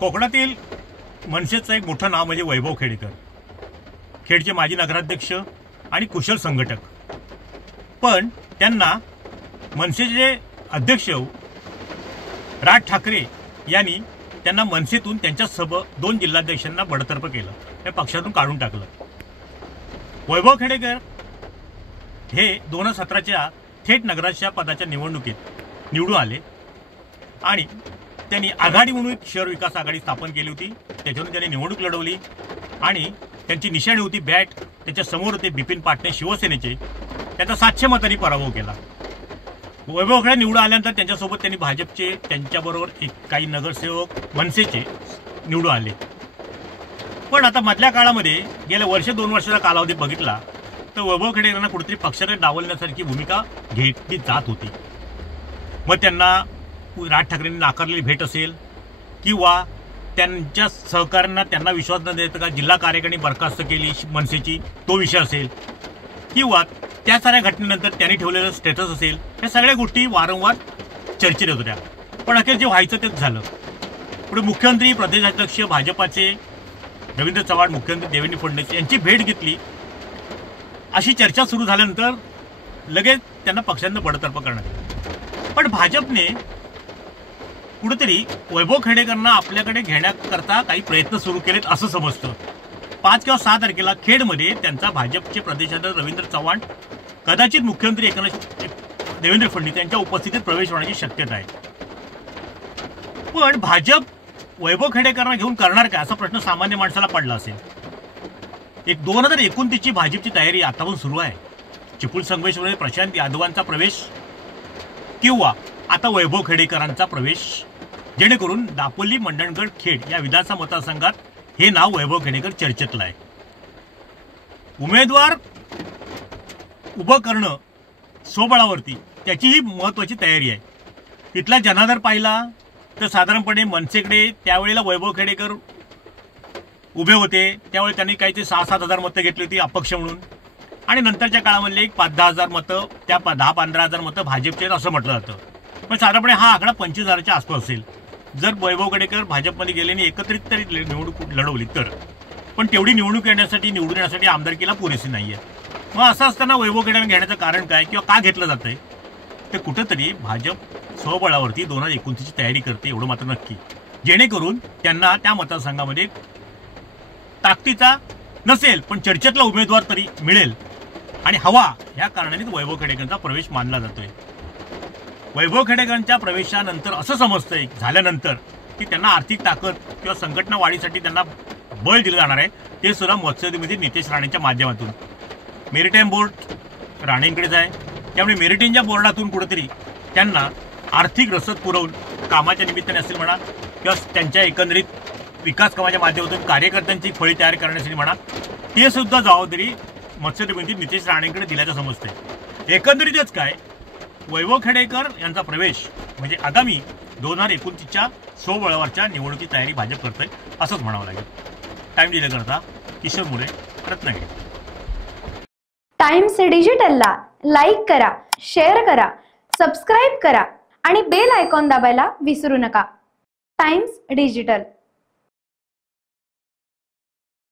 कोकणातील मनसेचं एक मोठं नाव म्हणजे वैभव खेडेकर, खेडचे माजी नगराध्यक्ष आणि कुशल संघटक. पण त्यांना मनसेचे अध्यक्ष राज ठाकरे यांनी त्यांना मनसेतून त्यांच्यासह 2 जिल्हाध्यक्षांना बडतर्फ केलं, हे पक्षातून काढून टाकलं. वैभव खेडेकर हे 2017च्या थेट नगराध्यक्ष पदाच्या निवडणुकीत निवडून आले आणि त्यांनी आघाडी म्हणून एक शहर विकास आघाडी स्थापन केली होती. त्याच्यावरून त्यांनी निवडणूक लढवली आणि त्यांची निशाणी होती बॅट. त्याच्या समोर होते बिपिन पाटणे शिवसेनेचे. त्यांचा 700 मतांनी पराभव केला. वैभवकडे निवडून आल्यानंतर त्यांच्यासोबत त्यांनी भाजपचे त्यांच्याबरोबर काही नगरसेवक मनसेचे निवडून आले. पण आता मधल्या काळामध्ये गेल्या 1-2 वर्षाचा कालावधी बघितला तर वैभव खेडेकरांना कुठेतरी पक्षाकडे डावलण्यासारखी भूमिका घेतली जात होती. मग त्यांना राज ठाकरेंनी नाकारलेली भेट असेल किंवा त्यांच्या सहकाऱ्यांना त्यांना विश्वास न देता का जिल्हा कार्यकारिणी बरखास्त केली मनसेची, तो विषय असेल किंवा त्या साऱ्या घटनेनंतर त्यांनी ठेवलेलं स्टेटस असेल, या सगळ्या गोष्टी वारंवार चर्चेत येत होत्या. पण अखेर जे व्हायचं तेच झालं. पुढे मुख्यमंत्री, प्रदेशाध्यक्ष भाजपाचे रवींद्र चव्हाण, मुख्यमंत्री देवेंद्र फडणवीस यांची भेट घेतली. अशी चर्चा सुरू झाल्यानंतर लगेच त्यांना पक्षांना बडतर्फ करण्यात आलं. पण भाजपने कुठेतरी वैभव खेडेकरांना आपल्याकडे घेण्याकरता काही प्रयत्न सुरू केलेत असं समजतं. 5 किंवा 6 तारखेला खेडमध्ये त्यांचा भाजपचे प्रदेशाध्यक्ष रवींद्र चव्हाण, कदाचित मुख्यमंत्री देवेंद्र फडणवीस यांच्या उपस्थितीत प्रवेश होण्याची शक्यता आहे. पण भाजप वैभव खेडेकरांना घेऊन करणार काय असा प्रश्न सामान्य माणसाला पडला असेल. 2029 ची भाजपची तयारी आतापासून सुरू आहे. चिपळूण संगमेश्वरमध्ये प्रशांत यादवांचा प्रवेश किंवा आता वैभव खेडेकरांचा प्रवेश, जेणेकरून दापोली, मंडणगड, खेड या विधानसभा मतदारसंघात हे नाव वैभव खेडेकर चर्चेतलं आहे. उमेदवार उभं करणं स्वबळावरती त्याची ही महत्वाची तयारी आहे. तिथला जनाधार पाहिला तर साधारणपणे मनसेकडे त्यावेळेला वैभव खेडेकर उभे होते. त्यावेळी त्यांनी काहीतरी 6-7 हजार मतं घेतली होती अपक्ष म्हणून, आणि नंतरच्या काळामध्ये 5-10 हजार मतं, त्या 10-15 हजार मतं भाजपचे असं म्हटलं जातं. पण साधारणपणे हा आकडा 25,000च्या आसपास असेल जर वैभव खेडेकर भाजपमध्ये गेले आणि एकत्रित तरी निवडणूक लढवली तर. पण तेवढी निवडणूक निवडून येण्यासाठी आमदारकीला पुरेशी नाहीये. मग असं असताना वैभव खेडेकर घेण्याचं कारण काय किंवा का घेतलं जातंय, तर कुठंतरी भाजप स्वबळावरती 2029ची तयारी करते एवढं मात्र नक्की, जेणेकरून त्यांना त्या मतदारसंघामध्ये ताकदीचा नसेल पण चर्चेतला उमेदवार तरी मिळेल आणि हवा, या कारणाने वैभव खेडेकरांचा प्रवेश मानला जातोय. वैभव खेडेकरांच्या प्रवेशानंतर असं समजतंय झाल्यानंतर की त्यांना आर्थिक ताकद किंवा संघटना वाढीसाठी त्यांना बळ दिलं जाणार आहे. ते सुद्धा मत्स्योद्योगमंत्री नितेश राणेंच्या माध्यमातून. मेरिटाईम बोर्ड राणेंकडेच आहे, त्यामुळे मेरिटाईमच्या बोर्डातून कुठेतरी त्यांना आर्थिक रसद पुरवून कामाच्या निमित्ताने असेल म्हणा किंवा त्यांच्या एकंदरीत विकास कामाच्या माध्यमातून कार्यकर्त्यांची फळी तयार करण्यासाठी म्हणा, ते सुद्धा जबाबदारी मत्स्योद्योगमंत्री नितेश राणेंकडे दिल्याचं समजतंय. एकंदरीतच काय, वैभव खेडेकर यांचा प्रवेश म्हणजे आगामी 2029च्या स्वबळावरच्या निवडणुकीची तयारी भाजप करतंय असंच म्हणावं लागेल. टाइम दिल्याकरता किशोर मुळे, रत्नागिरी. टाइम्स डिजिटलला लाईक करा, शेअर करा, सबस्क्राईब करा आणि बेल आयकॉन दाबायला विसरू नका. Times digital.